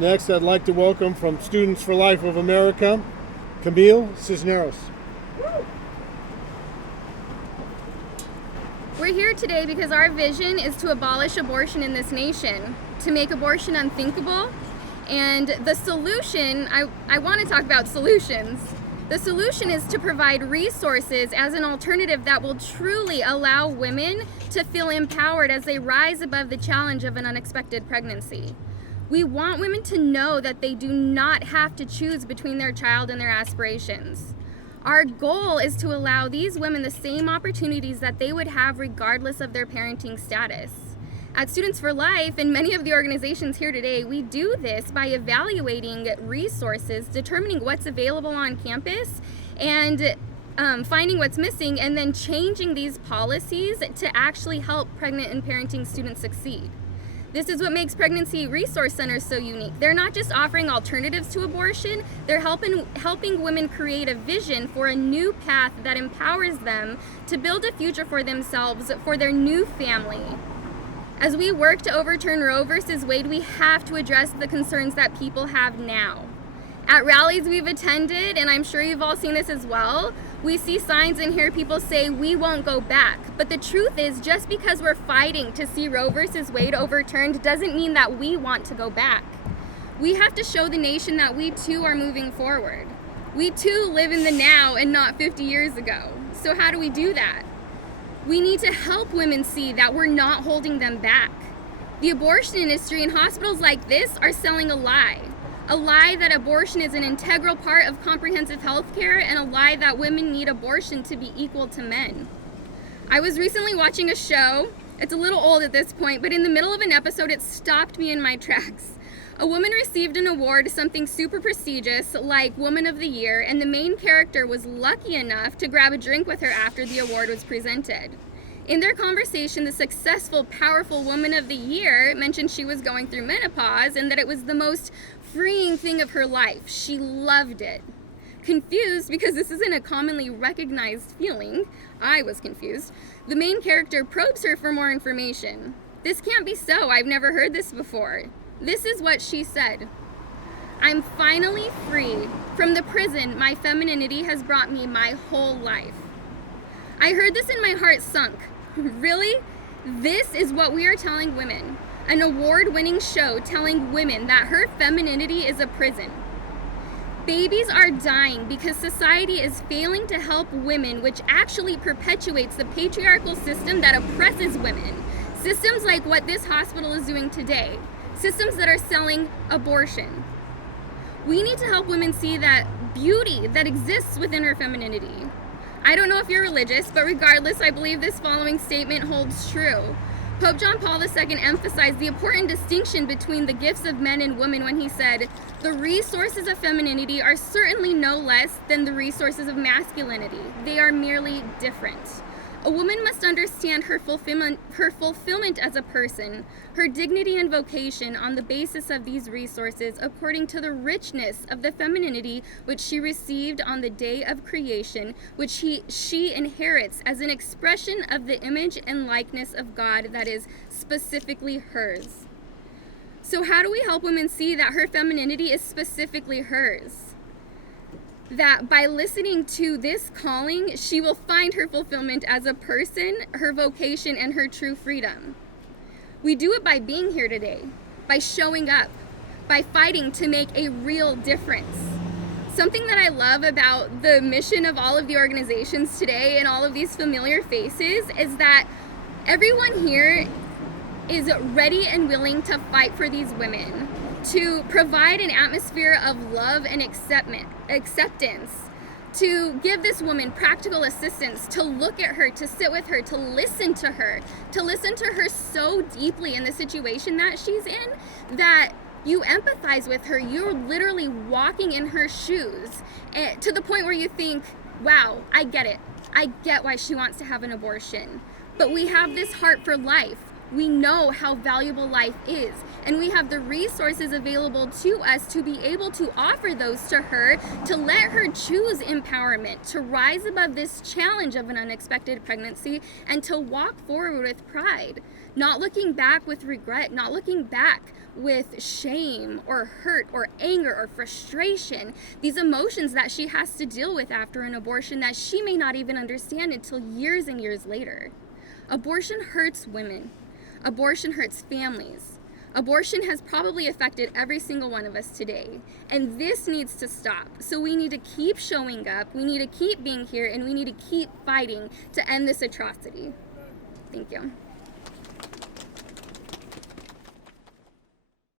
Next, I'd like to welcome from Students for Life of America, Camille Cisneros. We're here today because our vision is to abolish abortion in this nation, to make abortion unthinkable. And the solution, I want to talk about solutions. The solution is to provide resources as an alternative that will truly allow women to feel empowered as they rise above the challenge of an unexpected pregnancy. We want women to know that they do not have to choose between their child and their aspirations. Our goal is to allow these women the same opportunities that they would have regardless of their parenting status. At Students for Life and many of the organizations here today, we do this by evaluating resources, determining what's available on campus, and finding what's missing, and then changing these policies to actually help pregnant and parenting students succeed. This is what makes pregnancy resource centers so unique. They're not just offering alternatives to abortion, they're helping women create a vision for a new path that empowers them to build a future for themselves, for their new family. As we work to overturn Roe versus Wade, we have to address the concerns that people have now. At rallies we've attended, and I'm sure you've all seen this as well, we see signs and hear people say, "We won't go back." But the truth is, just because we're fighting to see Roe versus Wade overturned doesn't mean that we want to go back. We have to show the nation that we too are moving forward. We too live in the now and not 50 years ago. So how do we do that? We need to help women see that we're not holding them back. The abortion industry and hospitals like this are selling a lie that abortion is an integral part of comprehensive health care, and a lie that women need abortion to be equal to men. I was recently watching a show, it's a little old at this point, but in the middle of an episode it stopped me in my tracks. A woman received an award, something super prestigious like Woman of the Year, and the main character was lucky enough to grab a drink with her after the award was presented. In their conversation, the successful, powerful Woman of the Year mentioned she was going through menopause and that it was the most freeing thing of her life. She loved it. Confused, because this isn't a commonly recognized feeling, I was confused, the main character probes her for more information. "This can't be so, I've never heard this before." This is what she said: "I'm finally free from the prison my femininity has brought me my whole life." I heard this and my heart sunk. Really? This is what we are telling women. An award-winning show telling women that her femininity is a prison. Babies are dying because society is failing to help women, which actually perpetuates the patriarchal system that oppresses women. Systems like what this hospital is doing today. Systems that are selling abortion. We need to help women see that beauty that exists within her femininity. I don't know if you're religious, but regardless, I believe this following statement holds true. Pope John Paul II emphasized the important distinction between the gifts of men and women when he said, "The resources of femininity are certainly no less than the resources of masculinity. They are merely different." A woman must understand her fulfillment as a person, her dignity and vocation on the basis of these resources according to the richness of the femininity which she received on the day of creation, which she inherits as an expression of the image and likeness of God that is specifically hers. So how do we help women see that her femininity is specifically hers? That by listening to this calling, she will find her fulfillment as a person, her vocation, and her true freedom. We do it by being here today, by showing up, by fighting to make a real difference. Something that I love about the mission of all of the organizations today and all of these familiar faces is that everyone here is ready and willing to fight for these women, to provide an atmosphere of love and acceptance, to give this woman practical assistance, to look at her, to sit with her, to listen to her so deeply in the situation that she's in that you empathize with her. You're literally walking in her shoes, to the point where you think, wow, I get it. I get why she wants to have an abortion. But we have this heart for life. We know how valuable life is, and we have the resources available to us to be able to offer those to her, to let her choose empowerment, to rise above this challenge of an unexpected pregnancy, and to walk forward with pride, not looking back with regret, not looking back with shame or hurt or anger or frustration, these emotions that she has to deal with after an abortion that she may not even understand until years and years later. Abortion hurts women. Abortion hurts families. Abortion has probably affected every single one of us today, and this needs to stop. So we need to keep showing up, we need to keep being here, and we need to keep fighting to end this atrocity. Thank you.